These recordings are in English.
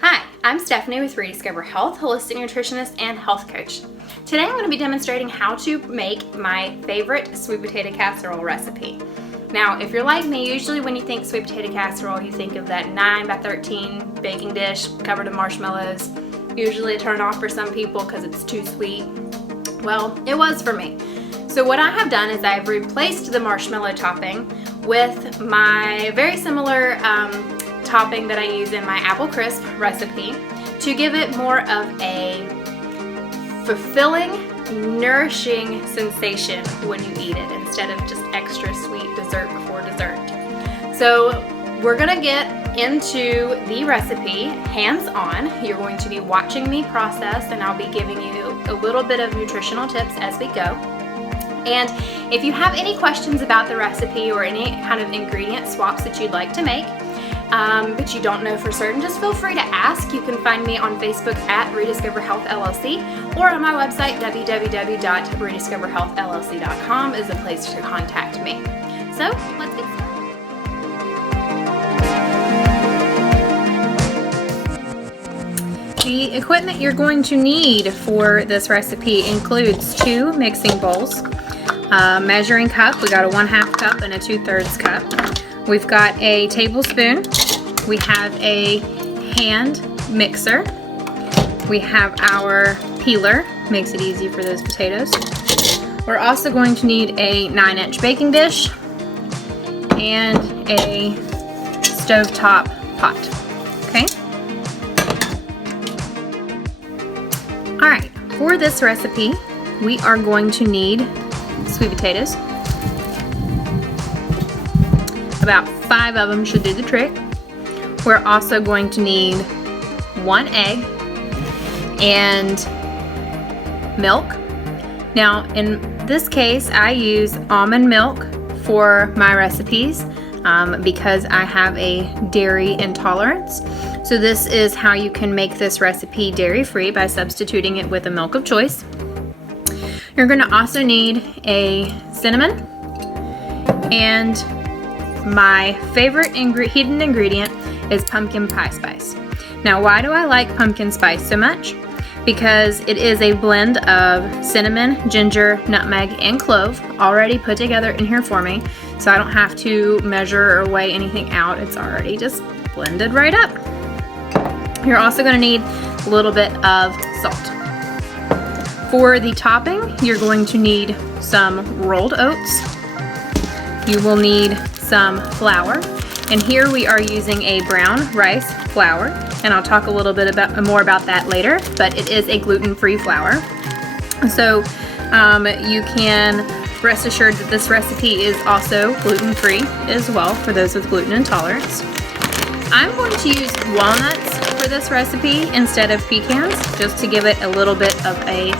Hi, I'm Stephanie with Rediscover Health, holistic nutritionist and health coach. Today I'm going to be demonstrating how to make my favorite sweet potato casserole recipe. Now, if you're like me, usually when you think sweet potato casserole, you think of that 9 by 13 baking dish covered in marshmallows. Usually a turn off for some people because it's too sweet. Well, it was for me. So what I have done is I've replaced the marshmallow topping with my very similar topping that I use in my apple crisp recipe to give it more of a fulfilling, nourishing sensation when you eat it instead of just extra sweet dessert before dessert. So we're gonna get into the recipe hands-on. You're going to be watching me process, and I'll be giving you a little bit of nutritional tips as we go. And if you have any questions about the recipe or any kind of ingredient swaps that you'd like to make, but you don't know for certain, just feel free to ask. You can find me on Facebook at Rediscover Health LLC, or on my website, www.rediscoverhealthllc.com is a place to contact me. So let's get started. The equipment you're going to need for this recipe includes 2 mixing bowls, measuring cup. We got a 1/2 cup and a 2/3 cup. We've got a tablespoon. We have a hand mixer. We have our peeler, makes it easy for those potatoes. We're also going to need a 9-inch baking dish and a stovetop pot. Okay? All right, for this recipe, we are going to need sweet potatoes. About 5 of them should do the trick. We're also going to need 1 egg and milk. Now, in this case, I use almond milk for my recipes because I have a dairy intolerance. So this is how you can make this recipe dairy-free, by substituting it with a milk of choice. You're going to also need a cinnamon, and my favorite hidden ingredient is pumpkin pie spice. Now, why do I like pumpkin spice so much? Because it is a blend of cinnamon, ginger, nutmeg, and clove already put together in here for me, so I don't have to measure or weigh anything out. It's already just blended right up. You're also going to need a little bit of salt. For the topping, you're going to need some rolled oats. You will need some flour, and here we are using a brown rice flour, and I'll talk a little bit more about that later, but it is a gluten-free flour. So you can rest assured that this recipe is also gluten-free as well for those with gluten intolerance. I'm going to use walnuts for this recipe instead of pecans, just to give it a little bit of a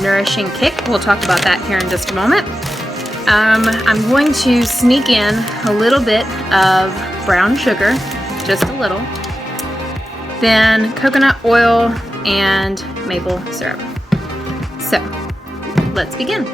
nourishing kick. We'll talk about that here in just a moment. I'm going to sneak in a little bit of brown sugar, just a little, then coconut oil and maple syrup. So, let's begin.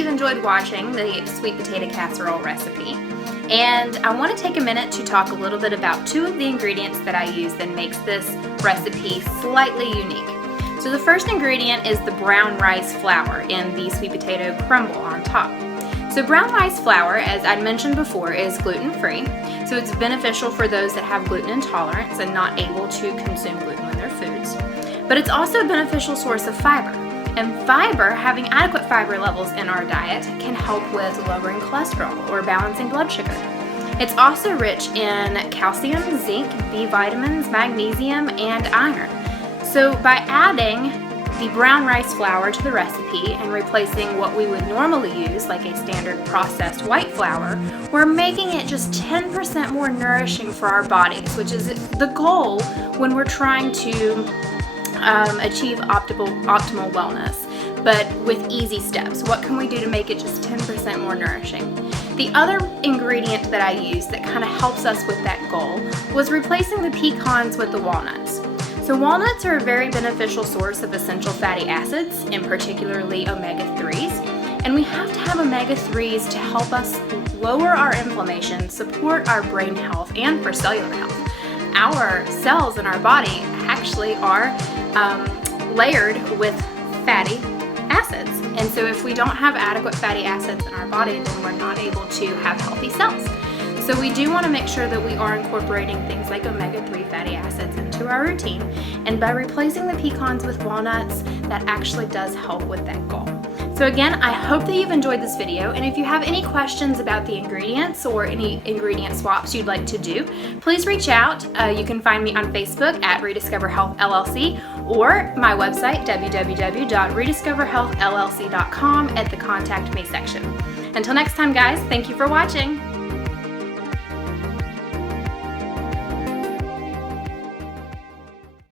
you've enjoyed watching the sweet potato casserole recipe. And I want to take a minute to talk a little bit about two of the ingredients that I use that makes this recipe slightly unique. So the first ingredient is the brown rice flour in the sweet potato crumble on top. So brown rice flour, as I mentioned before, is gluten-free, so it's beneficial for those that have gluten intolerance and not able to consume gluten in their foods. But it's also a beneficial source of fiber. And fiber, having adequate fiber levels in our diet, can help with lowering cholesterol or balancing blood sugar. It's also rich in calcium, zinc, B vitamins, magnesium, and iron. So by adding the brown rice flour to the recipe and replacing what we would normally use, like a standard processed white flour, we're making it just 10% more nourishing for our bodies, which is the goal when we're trying to achieve optimal wellness, but with easy steps. What can we do to make it just 10% more nourishing? The other ingredient that I used that kind of helps us with that goal was replacing the pecans with the walnuts. So walnuts are a very beneficial source of essential fatty acids, and particularly omega-3s. And we have to have omega-3s to help us lower our inflammation, support our brain health, and for cellular health. Our cells in our body actually are layered with fatty acids. And so if we don't have adequate fatty acids in our body, then we're not able to have healthy cells. So we do want to make sure that we are incorporating things like omega-3 fatty acids into our routine. And by replacing the pecans with walnuts, that actually does help with that goal. So again, I hope that you've enjoyed this video, and if you have any questions about the ingredients or any ingredient swaps you'd like to do, please reach out. You can find me on Facebook at Rediscover Health LLC or my website, www.rediscoverhealthllc.com, at the Contact Me section. Until next time, guys, thank you for watching.